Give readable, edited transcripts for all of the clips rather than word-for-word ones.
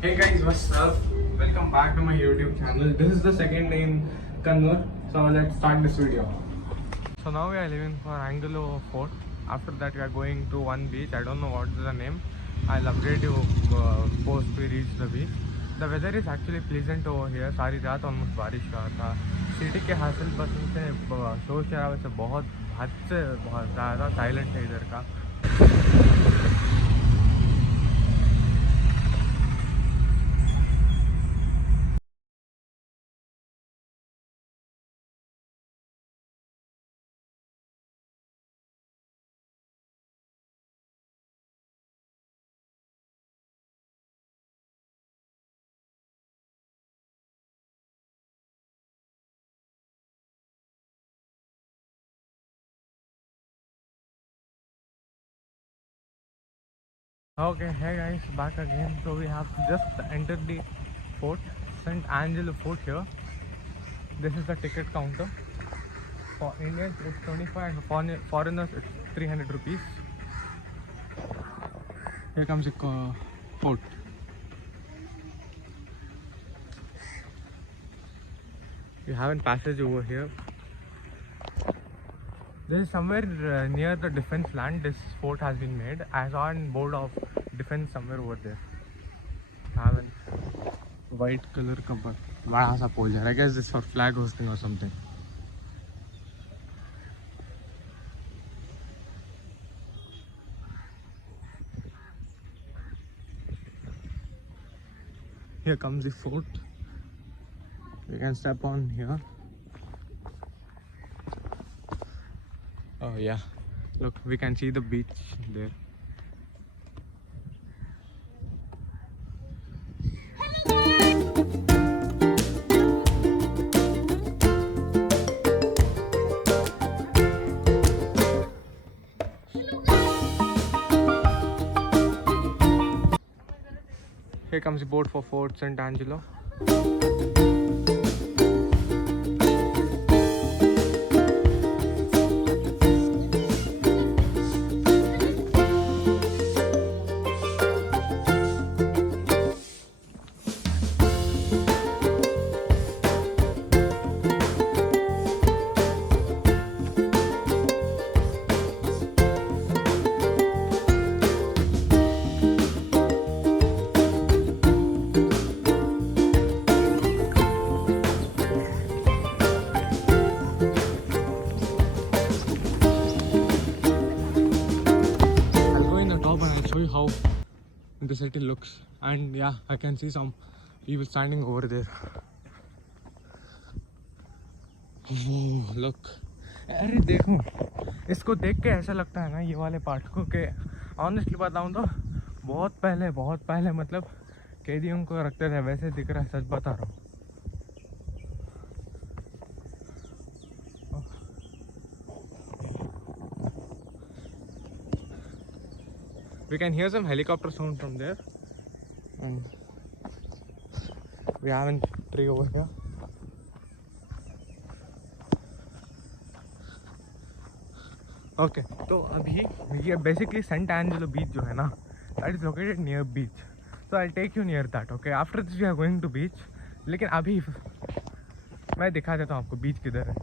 Hey guys, what's up? Welcome back to my YouTube channel. This is the second day in Kannur, so let's start this video. So now we are leaving for Anglo Fort. After that we are going to one beach. I don't know what is the name. I'll update you post we reach the beach. The weather is actually pleasant over here. सारी रात almost बारिश हुआ था. City के हासिल पसंद से शोर शराबे से बहुत हद से बहुत ज़्यादा साइलेंट है इधर का. Okay, hey guys, back again. So we have just entered the fort, St. Angelo Fort here. This is the ticket counter. For Indians it's 25 and for foreigners it's 300 rupees. Here comes the fort. We have a passage over here. This is somewhere near the defense land. This fort has been made. I saw on board of defense somewhere over there. Have a white color cover. बड़ा सा पोल है. I guess this is for flag hosting or something. Here comes the fort. We can step on here. Oh yeah, look, we can see the beach there. Here comes the boat for Fort St. Angelo. How the city looks, and yeah, I can see some people standing over there. Oh, look, अरे देखो, इसको देख के ऐसा लगता है ना ये वाले पार्ट को कि ऑनेस्टली बताऊं तो बहुत पहले मतलब कैदियों को रखते थे वैसे दिख रहा है. सच बता रहा हूँ. We can hear some helicopter sound from there, and we have a tree over here. Okay, तो अभी ये basically St. Angelo beach जो है ना, that is located near beach. So I'll take you near that. Okay, after this we are going to beach. लेकिन अभी मैं दिखा देता हूँ आपको बीच किधर है.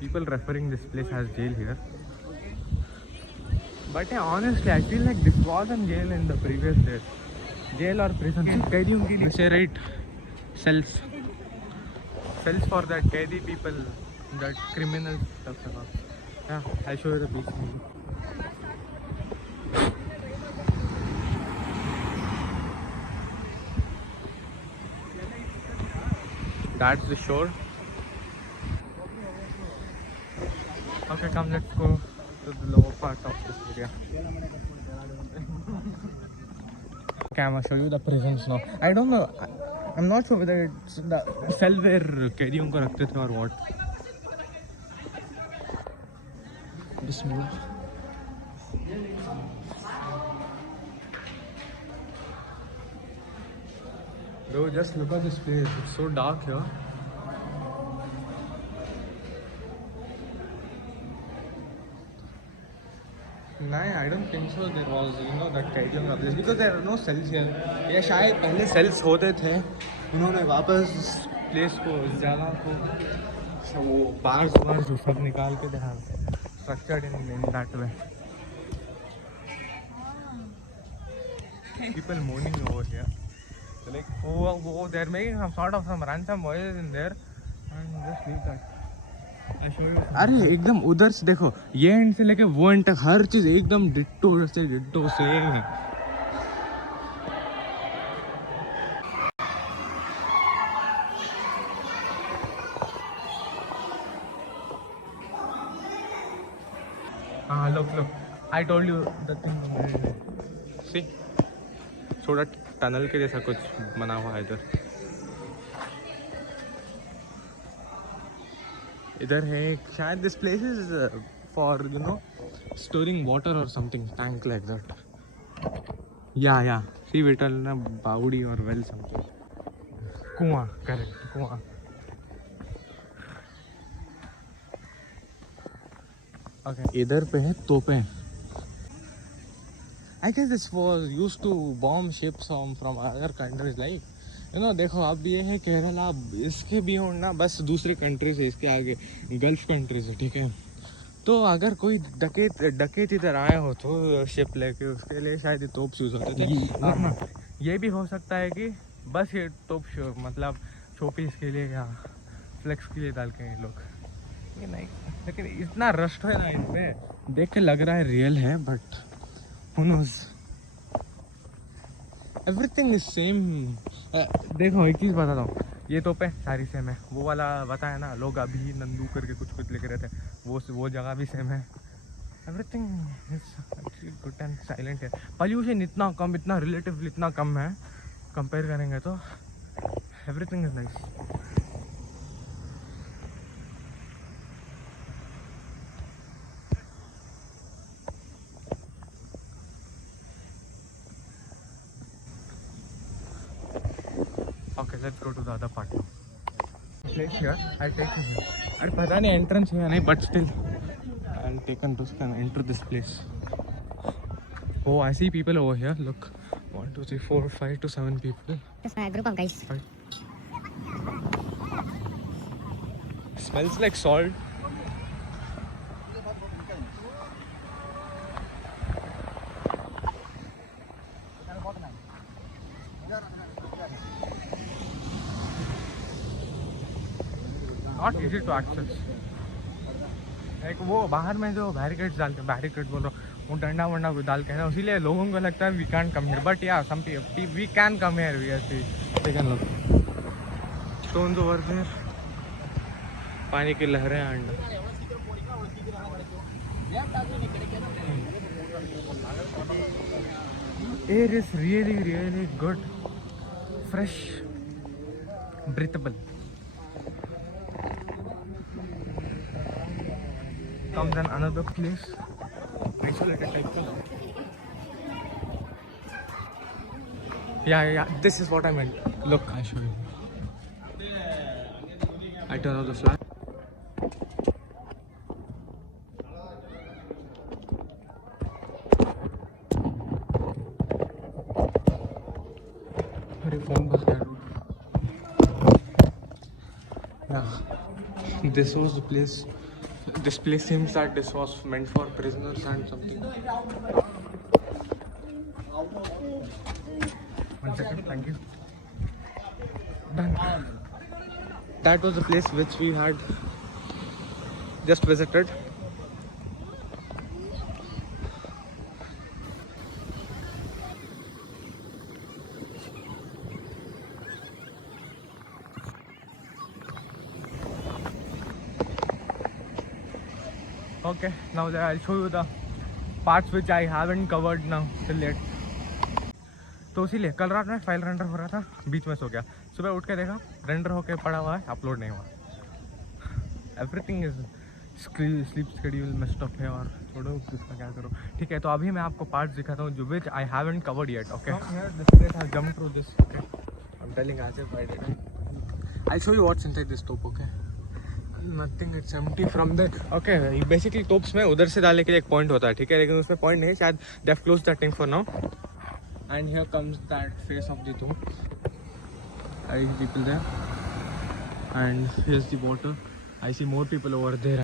People referring this place as jail here, but yeah, honestly I feel like this wasn't jail in the previous days. Jail or prison कैदियों के लिए separate cells for that कैदी people, that criminal stuff. Yeah, I'll show you the beach. That's the shore. Okay, come, let's go to the lower part of this area. Okay, I'm gonna show you the prisons now. I don't know, I'm not sure whether it's the cell where कैदियों को रखते थे or what. Bismillah. Bro, just look at this place. It's so dark here. No, I don't think so. There was, that Titan of this because there are no cells here. या शायद पहले cells होते थे. उन्होंने वापस इस place को, इस जगह को, वो bars जो सब निकाल के ध्यान structured in that way. People moaning over here. Like, oh, they're making some ransomware in there, and just leave that. I'll show you. अरे एकदम उधर से देखो, ये एंड से लेके वो एंड तक हर चीज एकदम डिट्टो से डिट्टो सेम है. हाँ, look. I told you the thing. See, थोड़ा टनल के जैसा कुछ बना हुआ है इधर है शायद. This place is for storing water और समथिंग टैंक लाइक दैट. या सी विटल ना बावड़ी और वेल समथिंग. कुआं, करेक्ट, कुआं. ओके, इधर पे है तोपें. I guess this was used to bomb ships from other countries like, देखो अब ये है केरला, इसके भी हो ना बस दूसरे कंट्री से, इसके आगे गल्फ कंट्री से, ठीक है. तो अगर कोई डकैत इधर आए हो तो शिप लेके, उसके लिए शायद ये तोप यूज होते थे. ये भी हो सकता है कि बस ये तोप मतलब शोपीस के लिए या फ्लेक्स के लिए डाल के ये लोग. ये नहीं, लेकिन इतना रस्ट है ना इनमें, देख के लग रहा है रियल है, but who knows? Everything is same. देखो एक चीज़ बताता हूँ, ये तोपें सारी सेम है. वो वाला बताया ना, लोग अभी नंदू करके कुछ लिख रहे थे, वो जगह भी सेम है. Everything is actually good and silent है. पॉल्यूशन इतना कम, इतना रिलेटिवली इतना कम है, कंपेयर करेंगे तो everything is nice. Okay, let's go to the other part. Place here, I'll take him here. अरे पता नहीं entrance है या नहीं, but still, I'll take him to enter this place. Oh, I see people over here. Look, 1, 2, 3, 4, 5 to 7 people. Just a group of guys. Smells like salt. Not easy to access. एक वो बाहर में जो barricades डाल के, barricade बोल रहा हूँ, वो डंडा वंडा डाल के ना, इसीलिए लोगों को लगता है we can come here. But yeah some we can come here. We see they can look stones over there, पानी की लहरें and air is really good, fresh, breathable. Comes in another place, isolated type of. Yeah, this is what I meant. Look, I show you. I turn off the flash. अरे phone बज गया dude. Yeah, this was the place. This place seems that this was meant for prisoners and something. 1 second, thank you. Done. That was the place which we had just visited. Okay, now I'll show you the parts which I haven't covered now till yet. तो इसीलिए कल रात में file render हो रहा था, बीच में सो गया. सुबह उठ के देखा रेंडर होके पड़ा हुआ है, अपलोड नहीं हुआ. Everything is sleep schedule messed up है. और छोड़ो इसका क्या करो. ठीक है, तो अभी मैं आपको पार्ट्स दिखाता हूँ जो which I haven't covered yet. Okay, this place has jumped through this. Okay, I'm telling Asif I didn't. I'll show you what's inside this tope, okay? Nothing, it's empty from there. Okay, basically topes में उधर से डालने के लिए एक point होता है, ठीक है? लेकिन उसमें point नहीं है, शायद they've closed the tank for now. And here comes that face of the tomb. I see people there. And here's the water. I see more people over there.